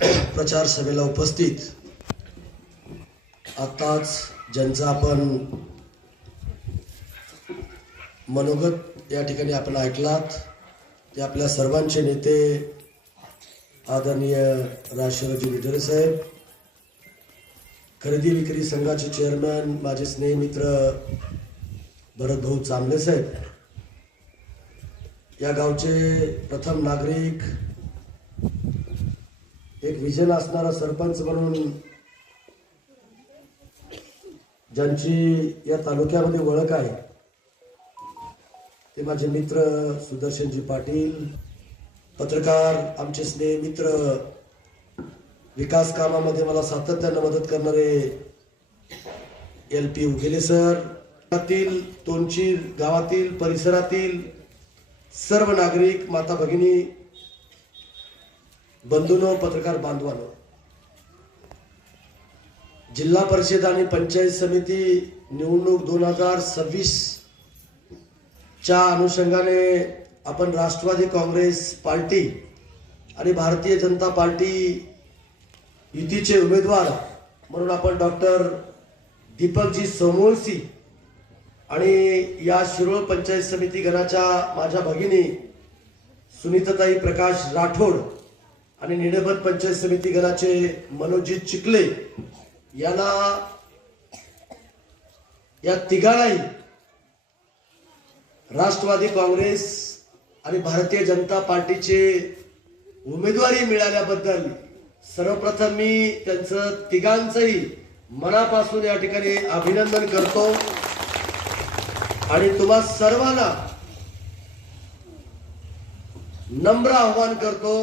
प्रचार सभेला उपस्थित आताच ज्यांचा आपण मनोगत या ठिकाणी आपण ऐकलात ते आपल्या सर्वांचे नेते आदरणीय राजशिवराजी विठरे साहेब, खरेदी विक्री संघाचे चेअरमॅन माझे स्नेहमित्र भरत भाऊ चांबले साहेब, या गावचे प्रथम नागरिक, एक विजन असणारा सरपंच म्हणून ज्यांची या तालुक्यामध्ये ओळख आहे ते माझे मित्र सुदर्शनजी पाटील, पत्रकार, आमचे स्नेह मित्र, विकास कामामध्ये मला सातत्याने मदत करणारे LP उगेले सर, तोंडशीर गावातील परिसरातील सर्व नागरिक, माता भगिनी, बंधूंनो, पत्रकार बांधवांनो, जिल्हा परिषद आणि पंचायत समिती निवडणूक 2026 च्या अनुषंगाने आपण राष्ट्रवादी काँग्रेस पार्टी आणि भारतीय जनता पार्टी युतीचे उमेदवार म्हणून आपण डॉक्टर दीपकजी सोमवंशी आणि या शिरोळ पंचायत समिती गणाच्या माझ्या भगिनी सुनीताताई प्रकाश राठोड आणि निडबत पंचायत समिती गणाचे मनोजित चिखले याला या तिघांनाही राष्ट्रवादी काँग्रेस आणि भारतीय जनता पार्टीचे उमेदवारी मिळाल्याबद्दल सर्वप्रथम मी त्यांचं तिघांचंही मनापासून या ठिकाणी अभिनंदन करतो आणि तुम्हा सर्वांना नम्र आव्हान करतो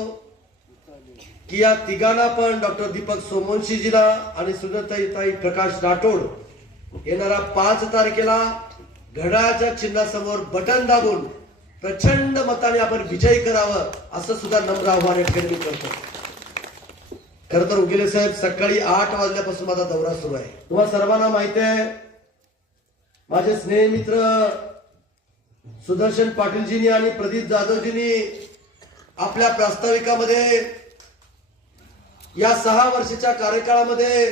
की या तिघांना पण डॉक्टर दीपक सोमवंशीजीला आणि सुनीताताई प्रकाश राठोड येणारा 5 तारखेला घड्याळाच्या चिन्हासमोर बटन दाबून प्रचंड मताने आपण विजयी करावं असं सुद्धा नम्र आव्हान या ठिकाणी करतो. खरं तर उगेले साहेब, सकाळी 8 वाजल्यापासून माझा दौरा सुरू आहे. तुम्हाला सर्वांना माहिती आहे, माझे स्नेह मित्र सुदर्शन पाटीलजींनी आणि प्रदीप जाधवजींनी आपल्या प्रास्ताविकामध्ये या 6 वर्षाच्या कार्यकाळामध्ये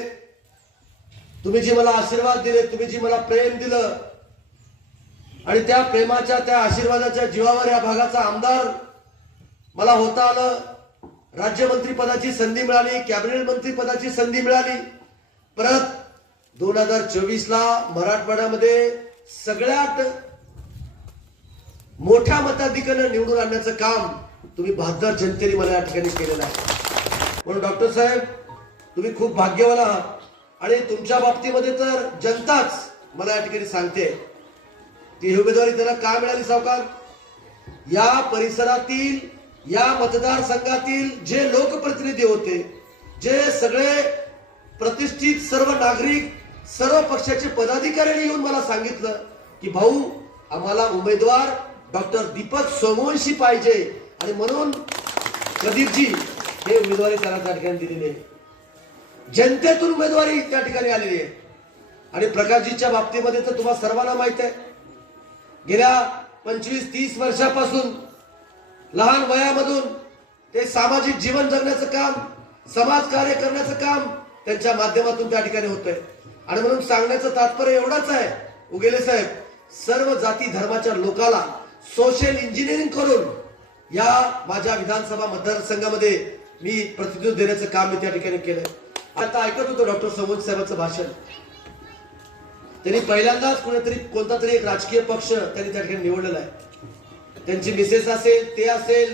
तुम्ही जी मला आशीर्वाद दिले, तुम्ही जी मला प्रेम दिलं आणि त्या प्रेमाच्या, त्या आशीर्वादाच्या जीवावर या भागाचा आमदार मला होता आलं. राज्यमंत्री पदाची संधी मिळाली, कॅबिनेट मंत्री पदाची संधी मिळाली. परत 2024 ला मराठवाड्यामध्ये सगळ्यात मोठ्या मताधिक्यानं निवडून आणण्याचं काम तुम्ही बहादर जनतेने मला या ठिकाणी केलेलं आहे. म्हणून डॉक्टर साहेब, तुम्ही खूप भाग्यवान आहात आणि तुमच्या बाबतीमध्ये तर जनताच मला या ठिकाणी सांगते ती उमेदवारी त्याला का मिळाली. सावकार, या परिसरातील, या मतदारसंघातील जे लोकप्रतिनिधी होते, जे सगळे प्रतिष्ठित सर्व नागरिक, सर्व पक्षाचे पदाधिकाऱ्यांनी येऊन मला सांगितलं की भाऊ, आम्हाला उमेदवार डॉक्टर दीपक सोमवंशी पाहिजे आणि म्हणून प्रदीपजी हे उमेदवारी त्याला त्या ठिकाणी दिलेली आहे. जनतेतून उमेदवारी त्या ठिकाणी आलेली आहे. आणि प्रकाशजीच्या बाबतीमध्ये तर तुम्हाला सर्वांना माहित आहे, गेल्या 25-30 वर्षापासून लहान वयामधून ते सामाजिक जीवन जगण्याचं काम, समाज कार्य करण्याचं काम त्यांच्या माध्यमातून त्या ठिकाणी होतंय. आणि म्हणून सांगण्याचं तात्पर्य एवढंच आहे उगेले साहेब, सर्व जाती धर्माच्या लोकांना सोशल इंजिनिअरिंग करून या माझ्या विधानसभा मतदारसंघामध्ये मी प्रतिनिधित्व देण्याचं काम मी त्या ठिकाणी केलंय. आता ऐकत होतो डॉक्टर सोमवंशी साहेबांचं भाषण. त्यांनी पहिल्यांदाच कोणता तरी एक राजकीय पक्ष त्यांनी त्या ठिकाणी निवडलेला आहे. त्यांची मिसेस असेल, ते असेल,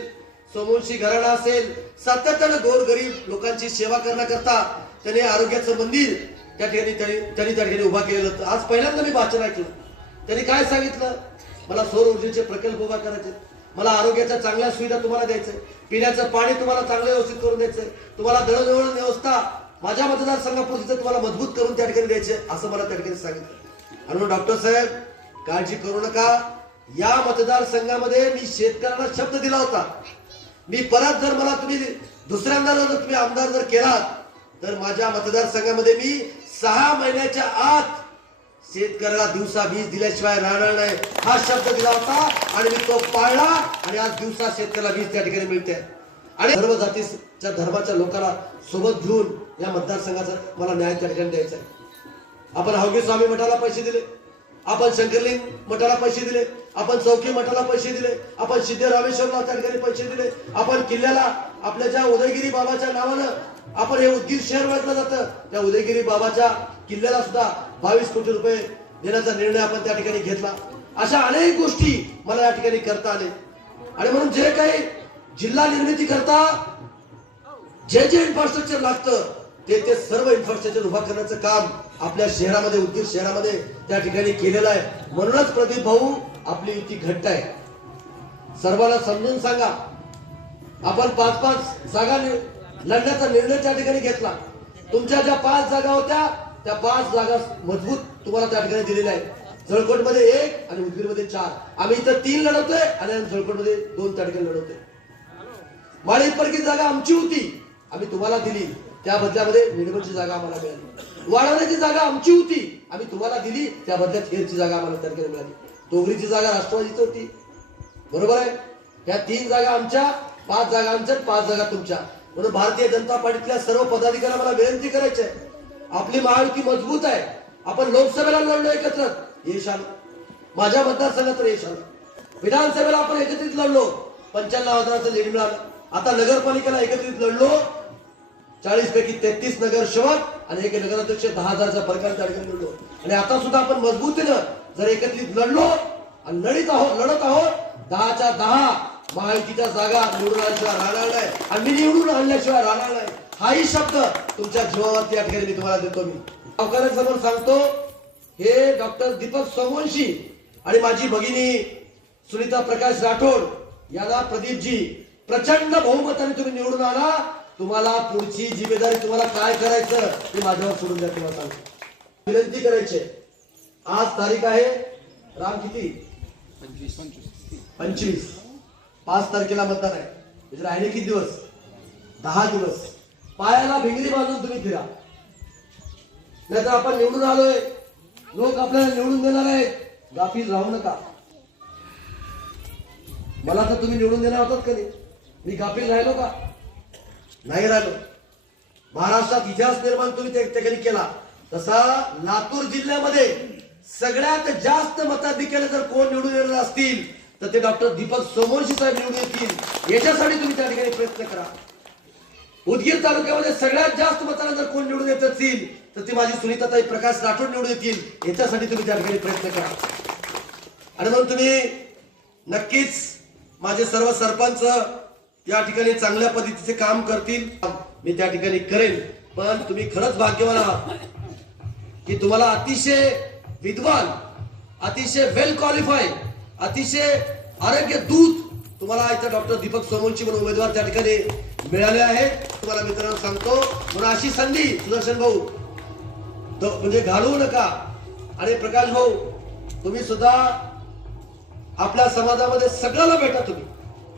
सोमवंशी घराणा असेल, सातत्यानं गोरगरीब लोकांची सेवा करण्याकरता त्यांनी आरोग्याचं मंदिर त्या ठिकाणी त्यांनी त्या ठिकाणी उभा केलेलं होतं. आज पहिल्यांदा मी भाषण ऐकलं. त्यांनी काय सांगितलं, मला सौर ऊर्जेचे प्रकल्प उभा करायचे, मला आरोग्याच्या चांगल्या सुविधा तुम्हाला द्यायचं, पिण्याचं पाणी तुम्हाला चांगलं व्यवस्थित करून द्यायचं, तुम्हाला दळणवळण व्यवस्था माझ्या मतदारसंघापुरती तुम्हाला मजबूत करून त्या ठिकाणी द्यायचे, असं मला त्या ठिकाणी सांगितलं. आणि डॉक्टर साहेब, काळजी करू नका, या मतदारसंघामध्ये मी शेतकऱ्यांना शब्द दिला होता, मी परत जर मला तुम्ही दुसऱ्यांदा जर तुम्ही आमदार जर केलात तर माझ्या मतदारसंघामध्ये मी 6 महिन्याच्या आत शेतकऱ्याला दिवसा वीज दिल्याशिवाय राहणार नाही हा शब्द दिला होता आणि मी तो पाळला आणि आज दिवसा शेतकऱ्याला वीज त्या ठिकाणी मिळते. आणि सर्व जातीच्या धर्माच्या लोकांना सोबत घेऊन या मतदारसंघाचा मला न्याय त्या ठिकाणी द्यायचा आहे. आपण हावगी स्वामी मठाला पैसे दिले, आपण शंकरलिंग मठाला पैसे दिले, आपण चौकी मठाला पैसे दिले, आपण सिद्धरामेश्वरला त्या ठिकाणी पैसे दिले, आपण किल्ल्याला आपल्या ज्या उदयगिरी बाबाच्या नावानं आपण हे उदगीर शहर ओळखलं जातं त्या उदयगिरी बाबाच्या किल्ल्याला सुद्धा 22 कोटी रुपये देण्याचा निर्णय आपण त्या ठिकाणी घेतला. अशा अनेक गोष्टी मला या ठिकाणी करता आले. आणि म्हणून जे काही जिल्हा निर्मिती करता जे जे इन्फ्रास्ट्रक्चर लागतं ते सर्व इन्फ्रास्ट्रक्चर उभा करण्याचं काम आपल्या शहरामध्ये उदगीर शहरामध्ये त्या ठिकाणी केलेलं आहे. म्हणूनच प्रदीप भाऊ आपली युती घट्ट आहे. सर्वांना समजून सांगा, आपण 5-5 जागा लढण्याचा निर्णय त्या ठिकाणी घेतला. तुमच्या ज्या 5 जागा होत्या त्या 5 जागा मजबूत तुम्हाला त्या ठिकाणी दिलेल्या आहेत. जळकोटमध्ये 1 आणि उदगीरमध्ये 4. आम्ही इथं 3 लढवतोय आणि जळकोटमध्ये 2 त्या ठिकाणी लढवतोय. माळीपरकी जागा आमची होती, आम्ही तुम्हाला दिली, त्या बदल्यामध्ये निडबनची जागा आम्हाला मिळाली. वाढवण्याची जागा आमची होती, आम्ही तुम्हाला दिली, त्या बदल्यात खेरची जागा आम्हाला त्या ठिकाणी मिळाली. डोंगरीची जागा राष्ट्रवादीची होती, बरोबर आहे. या 3 जागा आमच्या, 5 जागा आमच्या, 5 जागा तुमच्या. म्हणून भारतीय जनता पार्टीतल्या सर्व पदाधिकाऱ्यांना मला विनंती करायची आहे, आपली महायुती मजबूत आहे. आपण लोकसभेला लढलो एकत्र, यश आलं. माझ्या मतदारसंघात यश आलं. विधानसभेला आपण एकत्रित लढलो, 95,000चं लीड मिळालं. आता नगरपालिकेला एकत्रित लढलो, 40 पैकी 33 नगरसेवक आणि एक नगराध्यक्ष 10,000च्या फरकाने त्या ठिकाणी लढलो. आणि आता सुद्धा आपण मजबूतीनं जर एकत्रित लढलो आणि लढत आहोत 10च्या 10 महायुतीच्या जागा निवडून आणल्याशिवाय राहणार नाही. आणि मी निवडून आणल्याशिवाय राहणार नाही, हाही शब्द तुमच्या जीवावरती या ठिकाणी मी तुम्हाला देतो. मी गावकऱ्यांसमोर सांगतो, हे डॉक्टर दीपक सोमवंशी आणि माझी भगिनी सुनीता प्रकाश राठोड यांना प्रदीपजी प्रचंड बहुमताने तुम्ही निवडून आणा. तुम्हाला पुढची जिम्मेदारी तुम्हाला काय करायचं ते माझ्यावर सोडून द्या. तुम्हाला सांगतो, विनंती करायची. आज तारीख आहे राम किती 25. 5 तारखेला मतदान आहे. म्हणजे राहिले किती दिवस? 10 दिवस. पायाला भिंगरी बांधून तुम्ही फिरा, नाहीतर आपण निवडून आलोय, लोक आपल्याला निवडून देणार आहेत, गाफील राहू नका. मला तर तुम्ही निवडून देणार होतात का नाही? मी गाफील राहिलो का? नाही राहिलो. महाराष्ट्रात इतिहास निर्माण तुम्ही त्या ठिकाणी केला. तसा लातूर जिल्ह्यामध्ये सगळ्यात जास्त मताधिक्याने जर कोण निवडून येणार असतील तर ते डॉक्टर दीपक सोमवंशी साहेब निवडून येतील. याच्यासाठी तुम्ही त्या ठिकाणी प्रयत्न करा. उदगीर तालुक्यामध्ये सगळ्यात जास्त मताने जर कोण निवडून येत असतील तर ती माझी सुनीताताई प्रकाश राठोड निवडून येतील. याच्यासाठी तुम्ही त्या ठिकाणी प्रयत्न करा. आणि म्हणून तुम्ही नक्कीच माझे सर्व सरपंच या ठिकाणी चांगल्या पद्धतीचे काम करतील, मी त्या ठिकाणी करेन. पण तुम्ही खरंच भाग्यवान आहात की तुम्हाला अतिशय विद्वान, अतिशय वेल क्वालिफाईड, अतिशय आरोग्य दूत तुम्हाला इथं डॉक्टर दीपक सोमवंशी म्हणून उमेदवार त्या ठिकाणी मिळाले आहेत. तुम्हाला मित्रांनो सांगतो, म्हणून अशी संधी सुदर्शन भाऊ म्हणजे घालवू नका. आणि प्रकाश भाऊ तुम्ही सुद्धा आपल्या समाजामध्ये सगळ्याला भेटा, तुम्ही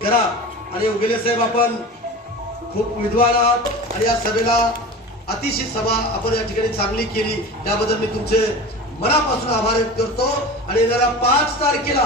करा. आणि उगेले साहेब आपण खूप विद्वान आहात आणि या सभेला अतिशय सभा आपण या ठिकाणी चांगली केली, त्याबद्दल मी तुमचे मनापासून आभार व्यक्त करतो. आणि येणाऱ्या 5 तारखेला